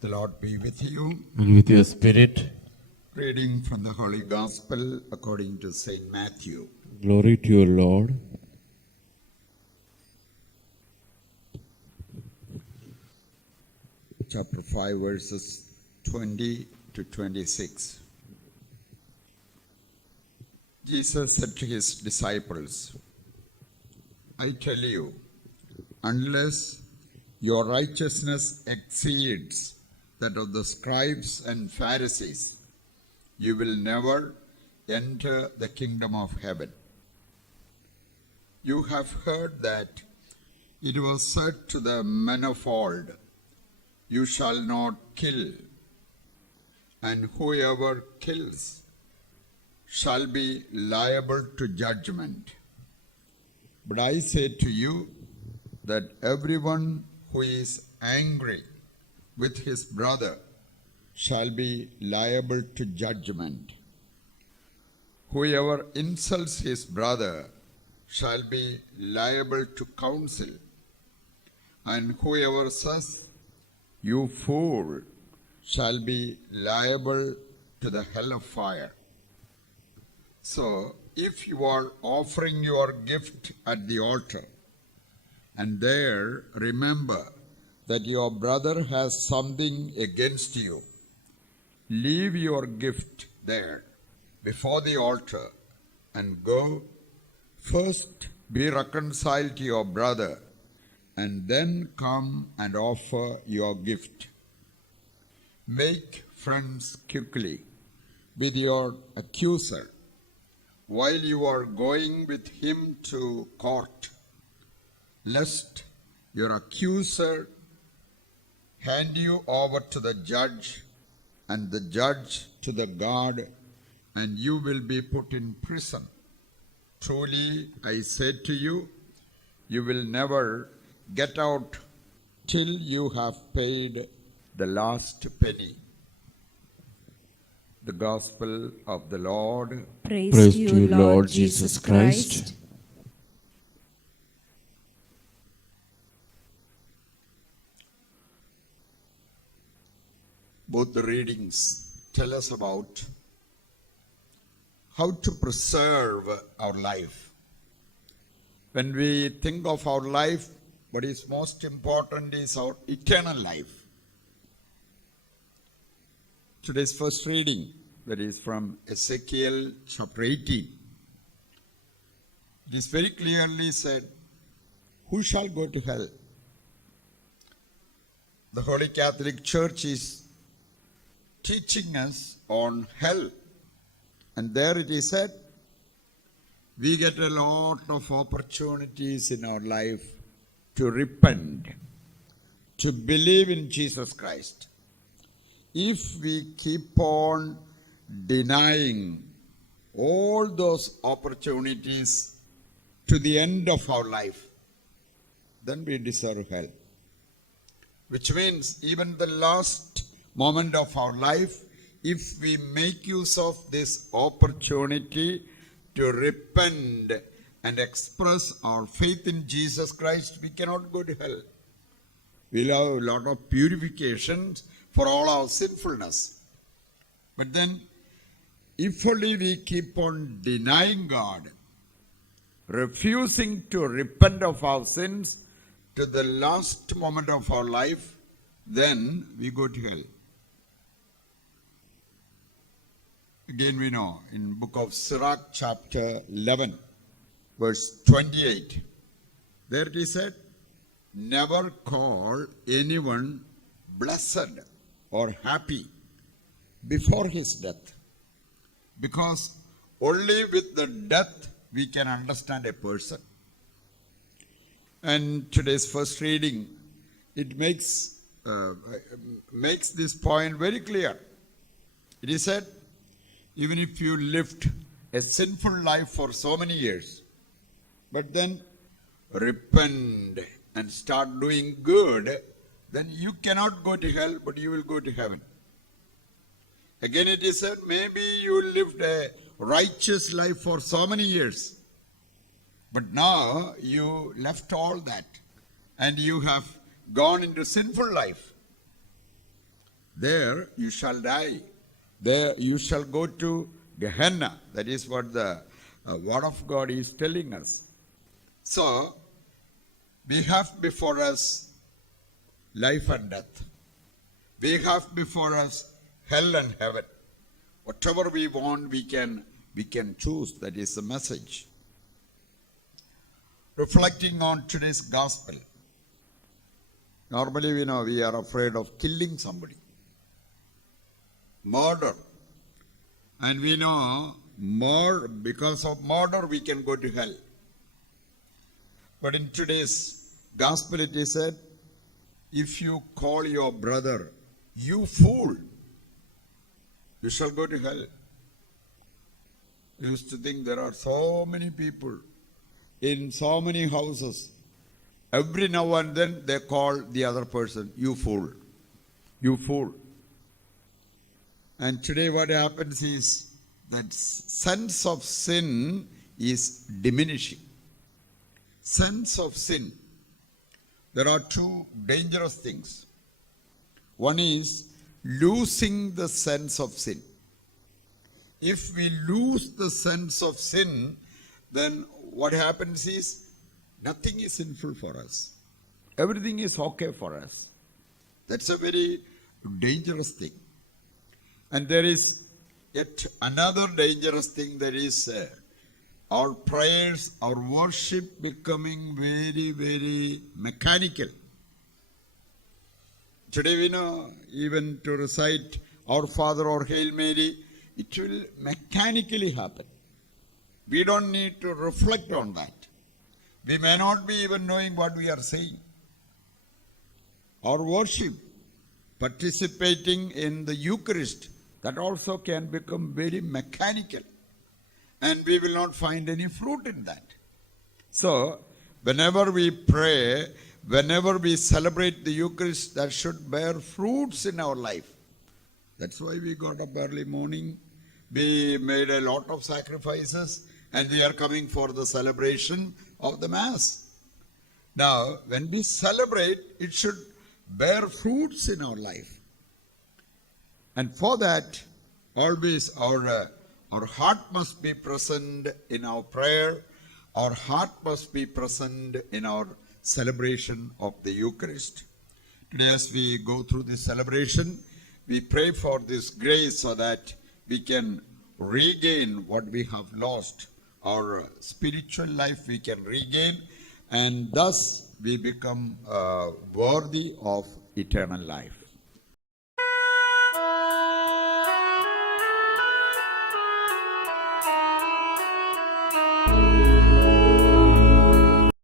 The Lord be with you. And with your spirit. Reading from the Holy Gospel according to St. Matthew. Glory to your Lord. Chapter 5, verses 20 to 26. Jesus said to his disciples, I tell you, unless your righteousness exceeds that of the scribes and Pharisees, you will never enter the kingdom of heaven. You have heard that it was said to the men of old, you shall not kill, and whoever kills shall be liable to judgment. But I say to you that everyone who is angry with his brother shall be liable to judgment. Whoever insults his brother shall be liable to counsel, and whoever says, you fool, shall be liable to the hell of fire. So, if you are offering your gift at the altar, and there remember that your brother has something against you, leave your gift there before the altar and go. First be reconciled to your brother, and then come and offer your gift. Make friends quickly with your accuser while you are going with him to court, lest your accuser hand you over to the judge, and the judge to the guard, and you will be put in prison. Truly, I say to you, you will never get out till you have paid the last penny. The Gospel of the Lord. Praise to you, Lord Jesus Christ. Both the readings tell us about how to preserve our life. When we think of our life, what is most important is our eternal life. Today's first reading, that is from Ezekiel chapter 18. It is very clearly said, who shall go to hell? The Holy Catholic Church is teaching us on hell. And there it is said, we get a lot of opportunities in our life to repent, to believe in Jesus Christ. If we keep on denying all those opportunities to the end of our life, then we deserve hell. Which means even the last moment of our life, if we make use of this opportunity to repent and express our faith in Jesus Christ, we cannot go to hell. We'll have a lot of purifications for all our sinfulness. But then, if only we keep on denying God, refusing to repent of our sins to the last moment of our life, then we go to hell. Again we know, in book of Sirach chapter 11, verse 28, there it is said, never call anyone blessed or happy before his death. Because only with the death we can understand a person. And today's first reading, it makes this point very clear. It is said, even if you lived a sinful life for so many years, but then repent and start doing good, then you cannot go to hell, but you will go to heaven. Again it is said, maybe you lived a righteous life for so many years, but now you left all that and you have gone into sinful life. there you shall die. There you shall go to Gehenna. That is what the Word of God is telling us. So, we have before us life and death. We have before us hell and heaven. Whatever we want, we can choose. That is the message. Reflecting on today's gospel. Normally, we know we are afraid of killing somebody. Murder. And we know because of murder we can go to hell. But in today's gospel it is said, if you call your brother, you fool, you shall go to hell. I used to think there are so many people in so many houses. Every now and then they call the other person, you fool, you fool. And today what happens is that sense of sin is diminishing. Sense of sin. There are two dangerous things. One is losing the sense of sin. If we lose the sense of sin, then what happens is nothing is sinful for us. Everything is okay for us. That's a very dangerous thing. And there is yet another dangerous thing, that is our prayers, our worship becoming very, very mechanical. Today we know even to recite Our Father or Hail Mary, it will mechanically happen. We don't need to reflect on that. We may not be even knowing what we are saying. Our worship, participating in the Eucharist, that also can become very mechanical. And we will not find any fruit in that. So, whenever we pray, whenever we celebrate the Eucharist, that should bear fruits in our life. That's why we got up early morning. We made a lot of sacrifices and we are coming for the celebration of the Mass. Now, when we celebrate, it should bear fruits in our life. And for that, always our heart must be present in our prayer. Our heart must be present in our celebration of the Eucharist. Today, as we go through this celebration, we pray for this grace so that we can regain what we have lost. Our spiritual life we can regain, and thus we become worthy of eternal life.